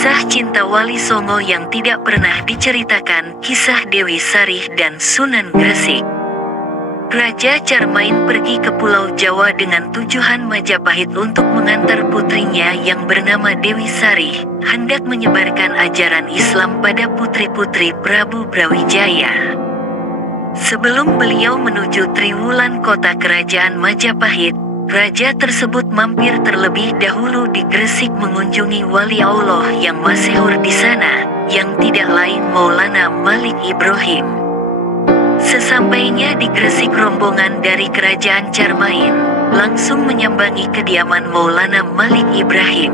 Kisah cinta Wali Songo yang tidak pernah diceritakan, kisah Dewi Sarih dan Sunan Gresik. Raja Carmain pergi ke Pulau Jawa dengan tujuan Majapahit untuk mengantar putrinya yang bernama Dewi Sarih, hendak menyebarkan ajaran Islam pada putri-putri Prabu Brawijaya. Sebelum beliau menuju Triwulan, kota kerajaan Majapahit, raja tersebut mampir terlebih dahulu di Gresik mengunjungi wali Allah yang masyhur di sana, yang tidak lain Maulana Malik Ibrahim. Sesampainya di Gresik, rombongan dari kerajaan Carmain langsung menyambangi kediaman Maulana Malik Ibrahim.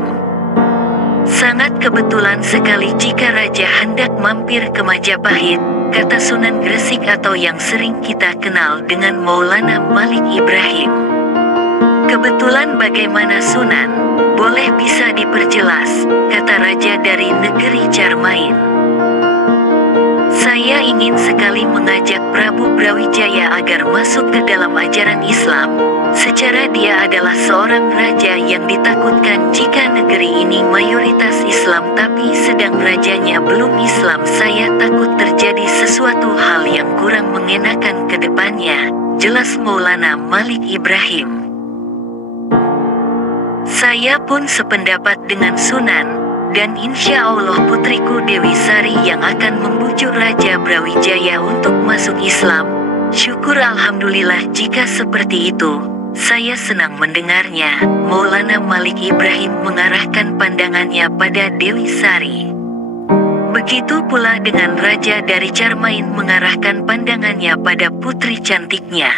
Sangat kebetulan sekali jika raja hendak mampir ke Majapahit, kata Sunan Gresik atau yang sering kita kenal dengan Maulana Malik Ibrahim. Kebetulan bagaimana Sunan? Boleh bisa diperjelas, kata raja dari negeri Carmain. Saya ingin sekali mengajak Prabu Brawijaya agar masuk ke dalam ajaran Islam. Secara dia adalah seorang raja yang ditakutkan jika negeri ini mayoritas Islam tapi sedang rajanya belum Islam. Saya takut terjadi sesuatu hal yang kurang mengenakan ke depannya, jelas Maulana Malik Ibrahim. Saya pun sependapat dengan Sunan, dan insya Allah putriku Dewi Sarih yang akan membujuk Raja Brawijaya untuk masuk Islam. Syukur Alhamdulillah jika seperti itu, saya senang mendengarnya. Maulana Malik Ibrahim mengarahkan pandangannya pada Dewi Sarih. Begitu pula dengan Raja dari Carmain mengarahkan pandangannya pada putri cantiknya.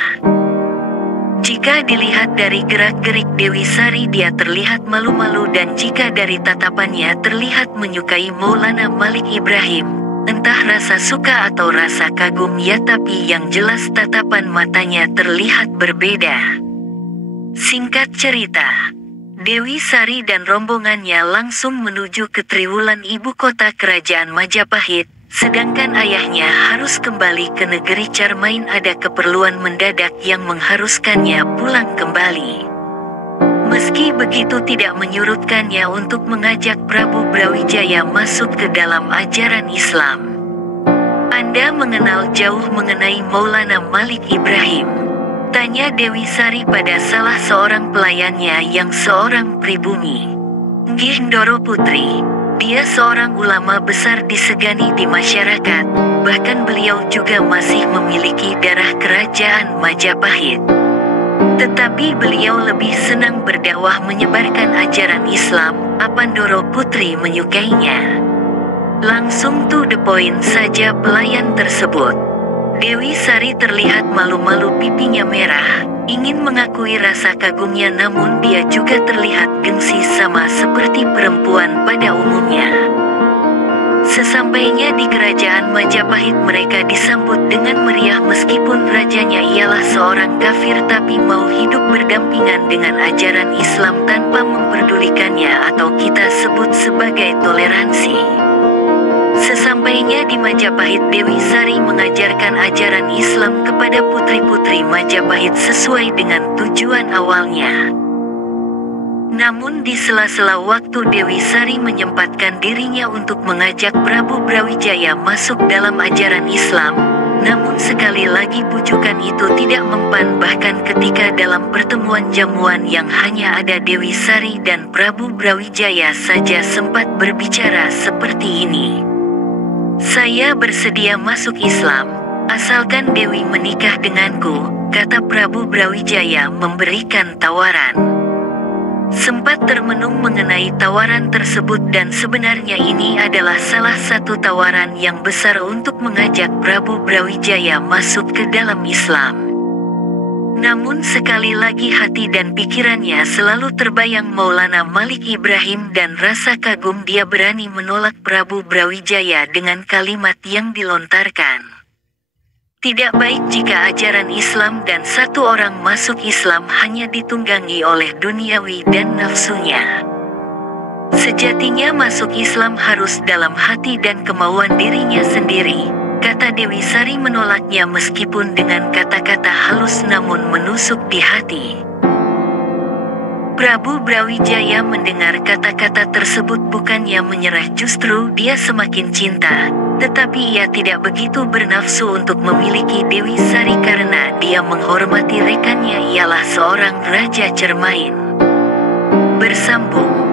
Jika dilihat dari gerak-gerik Dewi Sarih, dia terlihat malu-malu, dan jika dari tatapannya terlihat menyukai Maulana Malik Ibrahim. Entah rasa suka atau rasa kagum ya, tapi yang jelas tatapan matanya terlihat berbeda. Singkat cerita, Dewi Sarih dan rombongannya langsung menuju ke Triwulan, ibu kota kerajaan Majapahit. Sedangkan ayahnya harus kembali ke negeri Carmain, ada keperluan mendadak yang mengharuskannya pulang kembali. Meski begitu tidak menyurutkannya untuk mengajak Prabu Brawijaya masuk ke dalam ajaran Islam. Anda mengenal jauh mengenai Maulana Malik Ibrahim? Tanya Dewi Sarih pada salah seorang pelayannya yang seorang pribumi. Nggih Ndoro Putri. Dia seorang ulama besar disegani di masyarakat, bahkan beliau juga masih memiliki darah kerajaan Majapahit. Tetapi beliau lebih senang berdakwah menyebarkan ajaran Islam. Apa Ndoro Putri menyukainya? Langsung to the point saja pelayan tersebut. Dewi Sarih terlihat malu-malu, pipinya merah, ingin mengakui rasa kagumnya, namun dia juga terlihat gengsi sama seperti perempuan pada umumnya. Sesampainya di kerajaan Majapahit, mereka disambut dengan meriah meskipun rajanya ialah seorang kafir tapi mau hidup berdampingan dengan ajaran Islam tanpa memperdulikannya atau kita sebut sebagai toleransi. Sesampainya di Majapahit, Dewi Sarih mengajarkan ajaran Islam kepada putri-putri Majapahit sesuai dengan tujuan awalnya. Namun di sela-sela waktu Dewi Sarih menyempatkan dirinya untuk mengajak Prabu Brawijaya masuk dalam ajaran Islam. Namun sekali lagi pujukan itu tidak mempan, bahkan ketika dalam pertemuan jamuan yang hanya ada Dewi Sarih dan Prabu Brawijaya saja sempat berbicara seperti ini. Saya bersedia masuk Islam, asalkan Dewi menikah denganku, kata Prabu Brawijaya memberikan tawaran. Sempat termenung mengenai tawaran tersebut, dan sebenarnya ini adalah salah satu tawaran yang besar untuk mengajak Prabu Brawijaya masuk ke dalam Islam. Namun sekali lagi hati dan pikirannya selalu terbayang Maulana Malik Ibrahim, dan rasa kagum dia berani menolak Prabu Brawijaya dengan kalimat yang dilontarkan. Tidak baik jika ajaran Islam dan satu orang masuk Islam hanya ditunggangi oleh duniawi dan nafsunya. Sejatinya masuk Islam harus dalam hati dan kemauan dirinya sendiri, kata Dewi Sarih menolaknya meskipun dengan kata-kata halus namun menusuk di hati. Prabu Brawijaya mendengar kata-kata tersebut bukannya menyerah, justru dia semakin cinta. Tetapi ia tidak begitu bernafsu untuk memiliki Dewi Sari karena dia menghormati rekannya ialah seorang raja cermain. Bersambung.